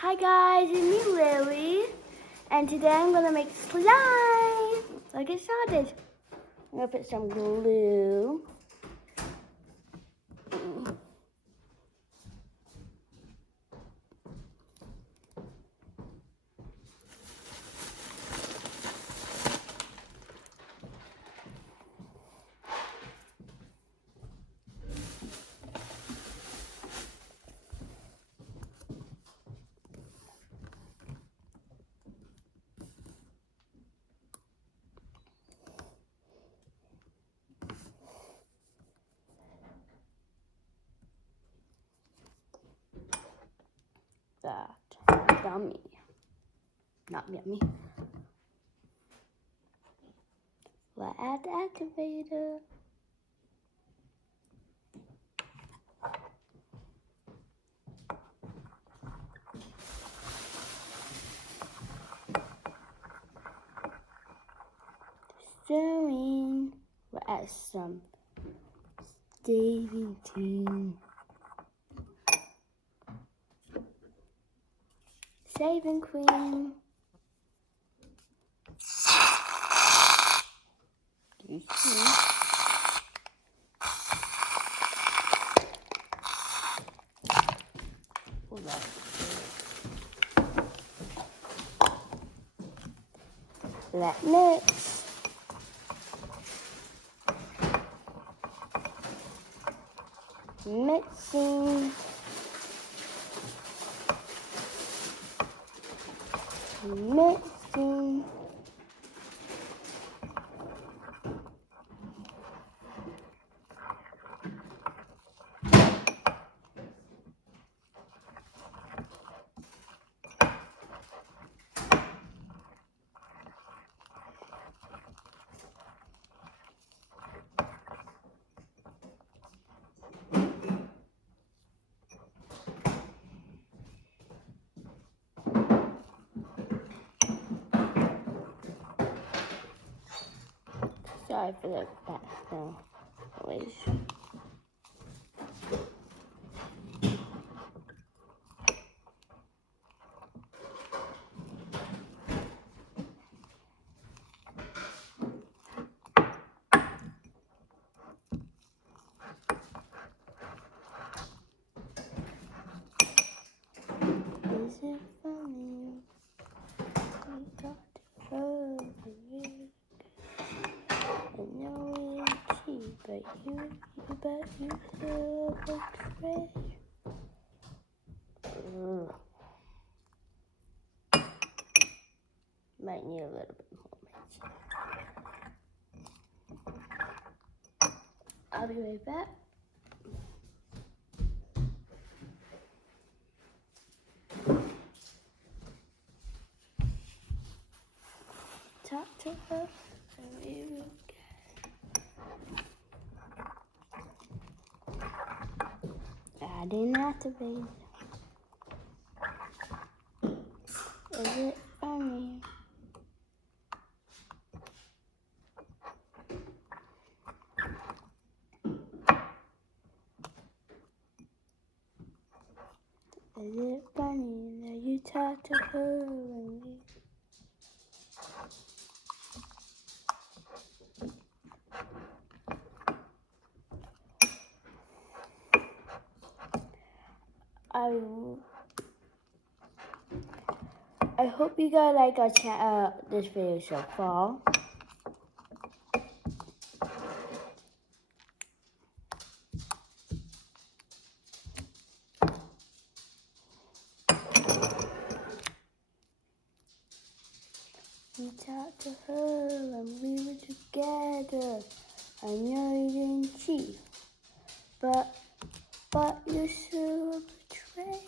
Hi guys, it's me Lily, and today I'm gonna make slime. So let's get started. I'm gonna put some glue. That yummy, not yummy. We'll add the activator. Stirring. We'll add some Davy Tea. Shaving cream. Let mix. Mixing. Mixing. Sorry for the background noise. Is it funny? We talked earlier. I know it's cheap, but you still betray. Might need a little bit more. I'll be right back. Talk to her and we will get adding activate. Is it funny? Is it funny that you talk to her and we I hope you guys like our this video so far. We talked to her and we were together. I know you didn't cheat, but you still betrayed.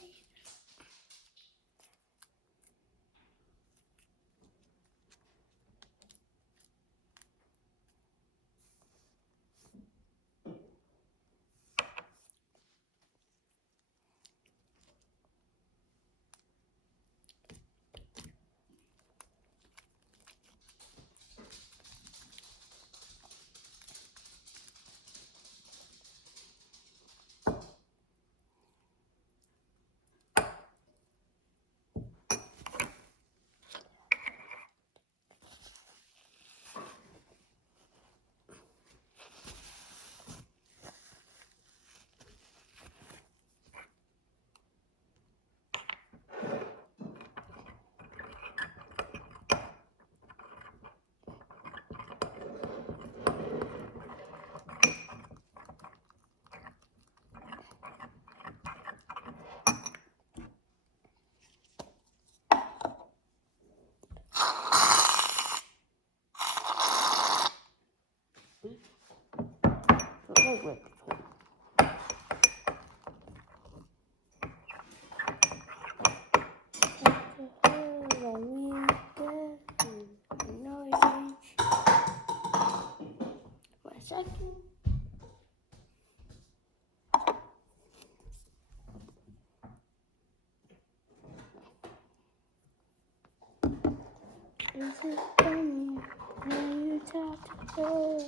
with between. One second. Is it funny when you talk to her?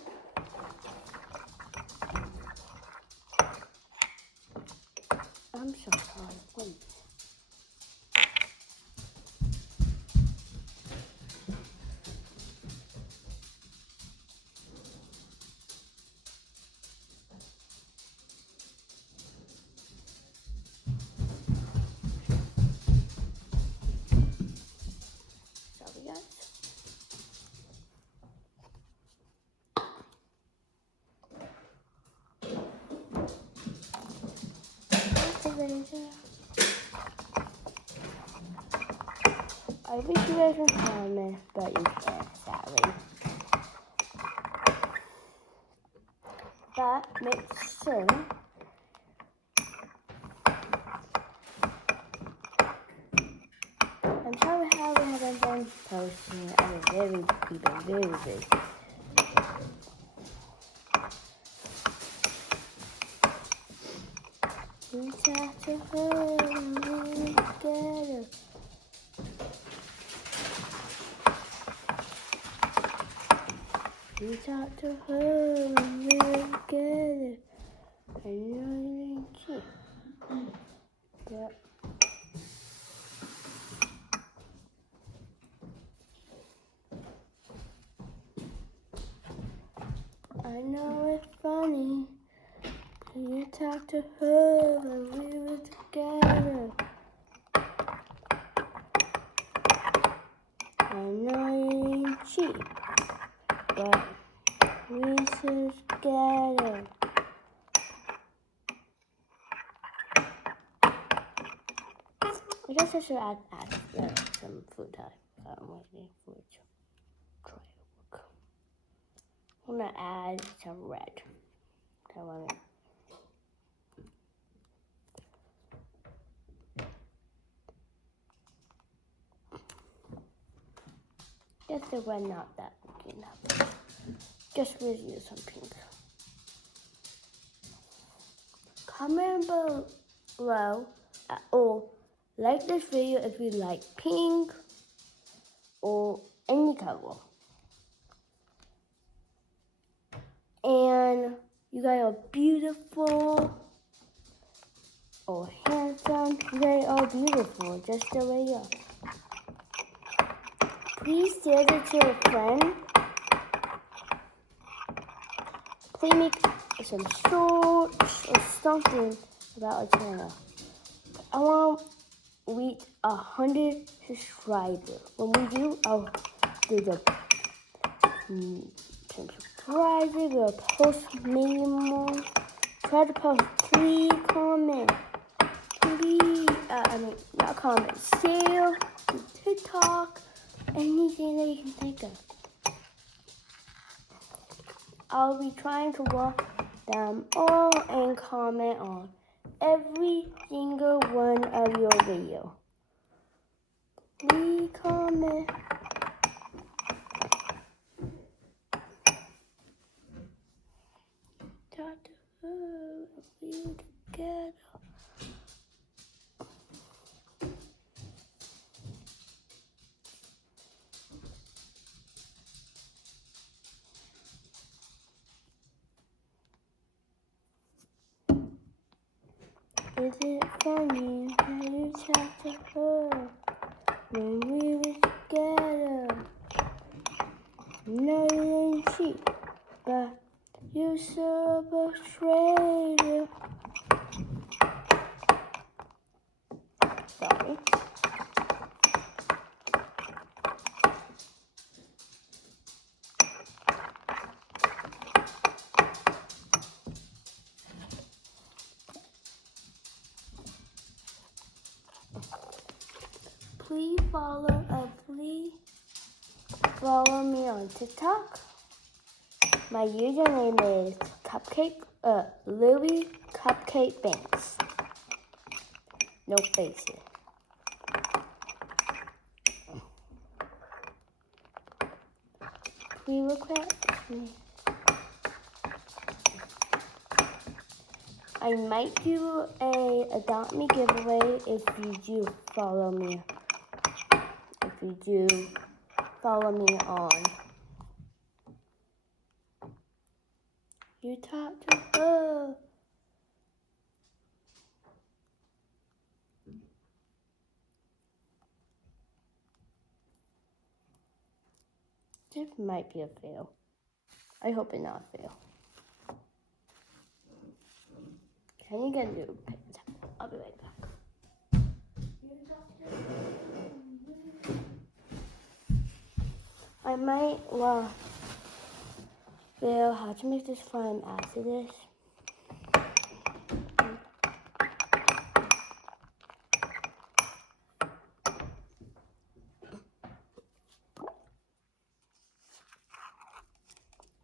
I'm so sorry. Wait. Sorry, guys. I wish you guys would comment, but you can't, sadly. But make sure I'm sorry how we haven't been posting. We've been very busy. We talk to her and we together. We talk to her and we together. I know you ain't cute, but I know it's funny. You talk to her when we were together. I know you ain't cheap, but we should together. I guess I should add some food time. I'm waiting for it to try to work. I'm gonna add some red. Guess the red not that big enough. Just we'll use some pink. Comment below or like this video if you like pink or any color. And you guys are beautiful or handsome. You guys are beautiful just the way you are. Please share this to a friend. Please make some shorts or something about our channel. I want to reach 100 subscribers. When we do, I'll do the some surprises. We'll post many more. Try to post 3 comments. Please, not comments. Share, TikTok, anything that you can think of. I'll be trying to watch them all and comment on every single one of your videos. Please comment. Talk to her, we together. Is it funny how you talk to her when we were together? No, you ain't cheap, but you so betrayed. Sorry. Please follow me on TikTok. My username is Cupcake Louis Cupcake Banks. No faces. We request me. I might do a Adopt Me giveaway if you do follow me. If you do follow me on. You talk to her. This might be a fail. I hope it's not a fail. Can you get a new picture? I'll be right back. I might, fail how to make this slime after this.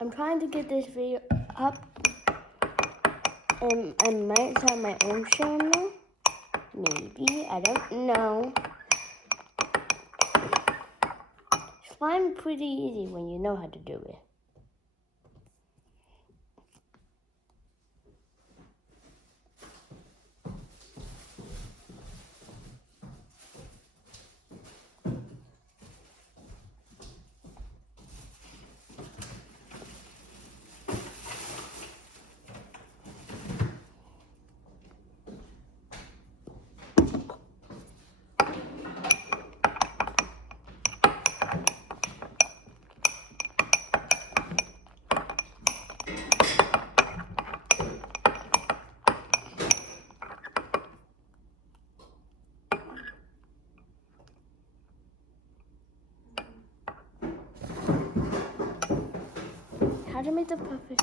I'm trying to get this video up, and I might start my own channel. Maybe, I don't know. Slime pretty easy when you know how to do it. How to make the puppet?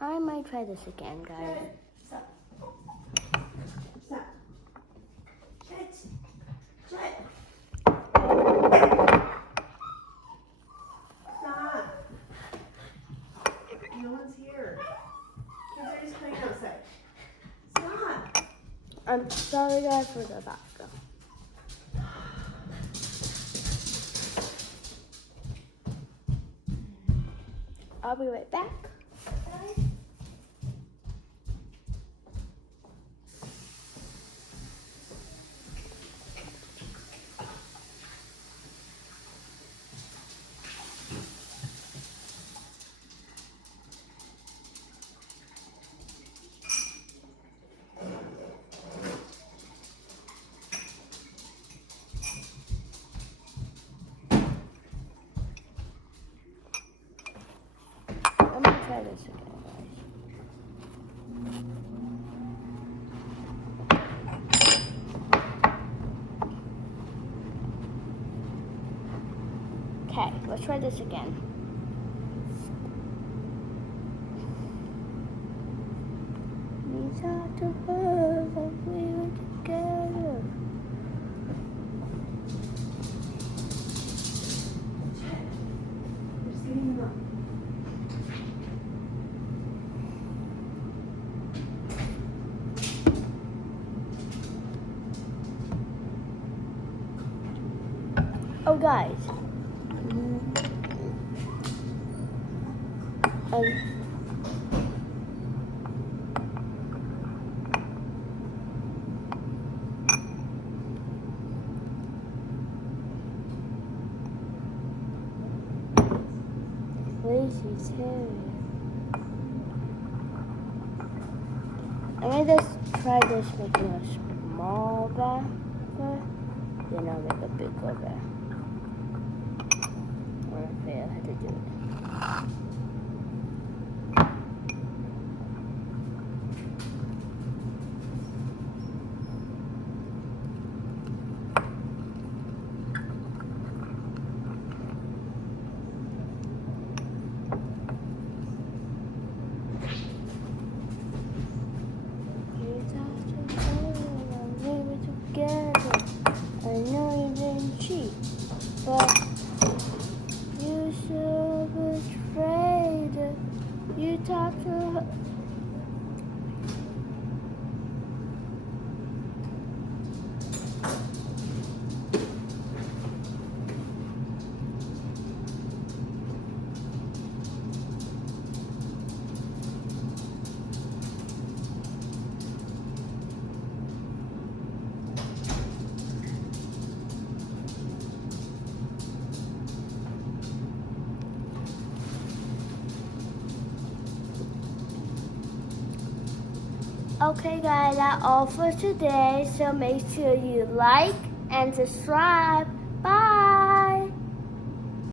I might try this again, guys. Stop. Stop. Shut. Shut. Stop. No one's here. Kids are just playing outside. Stop. I'm sorry, guys, for the background. I'll be right back. I'm gonna try this again, guys. Okay, let's try this again. We talked to her when we were together. We're just getting them up. Oh, guys. Lazy Terrier. I'm gonna just try this making a small bear, then I'll make a bigger bear. fail how to do it. Together. I know you didn't cheat, but you so betrayed. You talked to her. Okay guys, that's all for today, so make sure you like and subscribe.